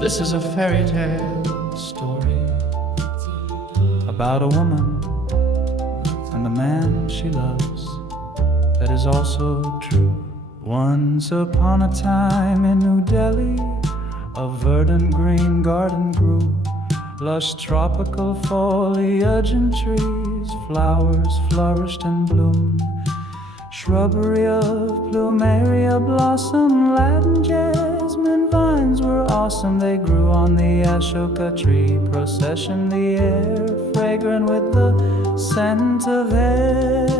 This is a fairy tale story about a woman and the man she loves. That is also true. Once upon a time in New Delhi, a verdant green garden grew. Lush tropical foliage and trees, flowers flourished and bloomed. Shrubbery of Plumeria blossom, Laden jasmine vines were awesome. They grew on the Ashoka tree, procession the air, fragrant with the scent of heaven.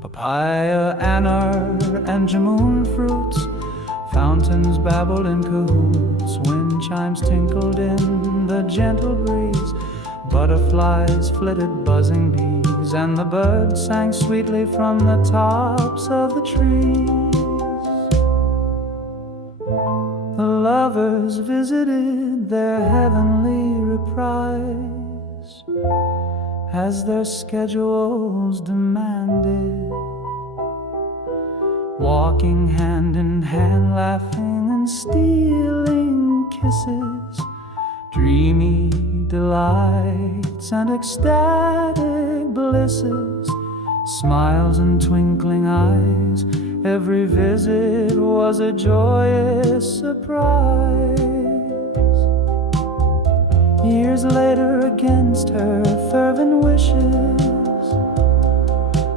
Papaya, anar, and jamoon fruits, fountains babbled in cahoots, wind chimes tinkled in the gentle breeze, butterflies flitted, buzzing bees, and the birds sang sweetly from the tops of the trees. The lovers visited their heavenly reprise as their schedules demanded, walking hand in hand, laughing and stealing kisses, dreamy delights and ecstatic blisses, smiles and twinkling eyes. Every visit was a joyous surprise. Years later, against her fervent wishes,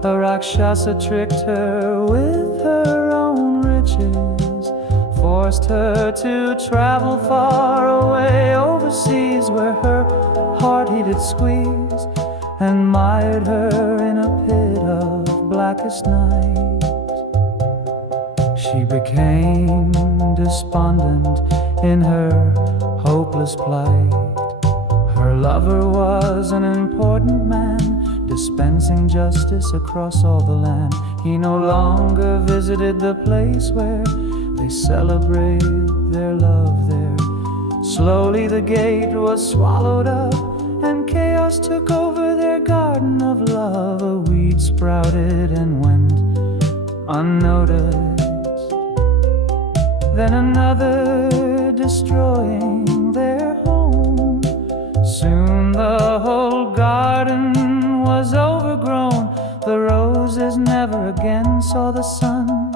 a Rakshasa tricked her with her own riches, forced her to travel far away overseas, where her heart he did squeeze, and mired her in a pit of blackest night. She became despondent in her hopeless plight. Her lover was an important man, dispensing justice across all the land. He no longer visited the place where they celebrate their love there. Slowly the gate was swallowed up, and chaos took over their garden of love. A weed sprouted and went unnoticed, then another destroying their home. Soon the whole garden was overgrown. The roses never again saw the sun,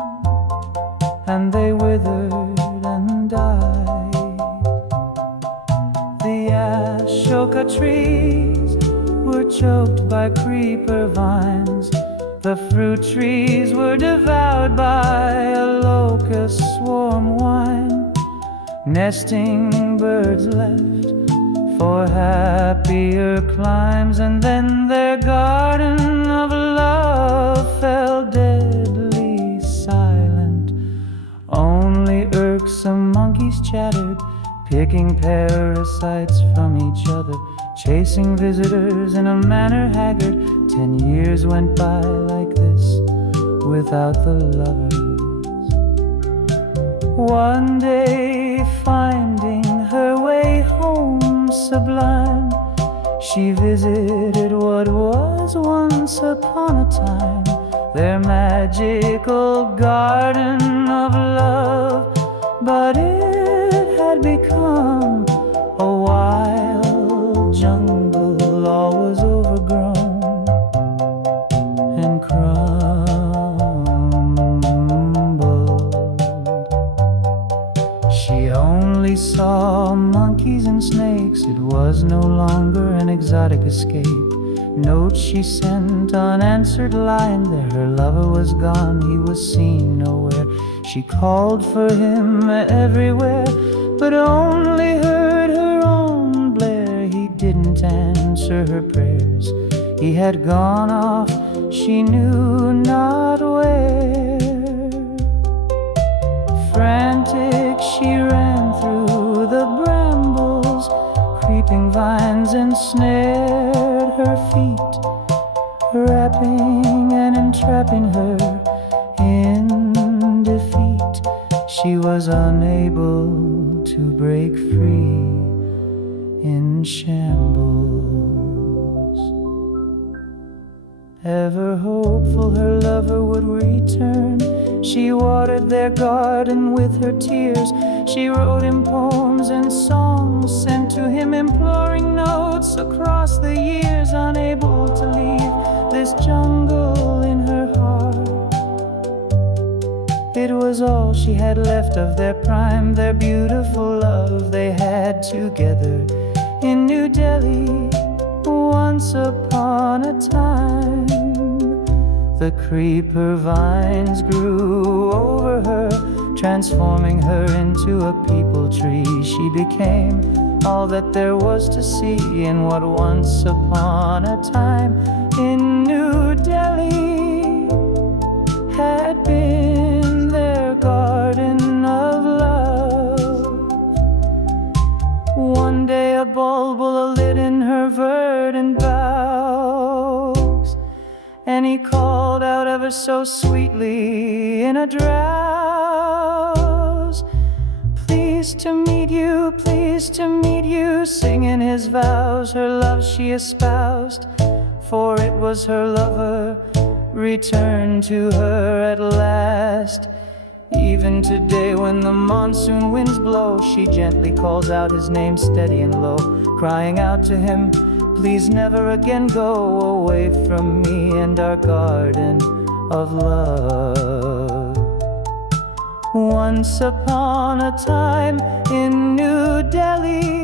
and they withered and died. The Ashoka trees were choked by creeper vines. The fruit trees were devoured by a locust swarm wine. Nesting birds left for happier climes, and then their garden of love fell deadly silent. Only irksome monkeys chattered, picking parasites from each other, chasing visitors in a manner haggard. 10 years went by like this without the lovers. One day, finding her way home sublime, she visited what was once upon a time their magical garden of love. But it had become a wild jungle, all was overgrown and crumbled. She only saw monkeys and snakes. It was no longer an exotic escape. Notes she sent unanswered lying there. Her lover was gone, he was seen nowhere. She called for him everywhere, but only heard her own blare. He didn't answer her prayers. He had gone off, she knew not where. Frantic, she ran through the brambles, creeping vines ensnared her feet, wrapping and entrapping her in defeat. She was unable to break free in shambles. Ever hopeful her lover would return, She watered their garden with her tears. She wrote him poems and songs, sent to him imploring notes across the years, unable to leave this jungle in her heart. It was all she had left of their prime, their beautiful love they had together in New Delhi once upon a time. The creeper vines grew over her, transforming her into a peepal tree. She became all that there was to see in what once upon a time in New Delhi had been their garden of love. One day a bulbul lit in her verdant boughs, and he called out ever so sweetly in a drowse, pleased to meet you, pleased to meet you, singing his vows. Her love she espoused, for it was her lover, returned to her at last. Even today when the monsoon winds blow, she gently calls out his name steady and low, crying out to him, please never again go away from me and our garden of love. Once upon a time in New Delhi,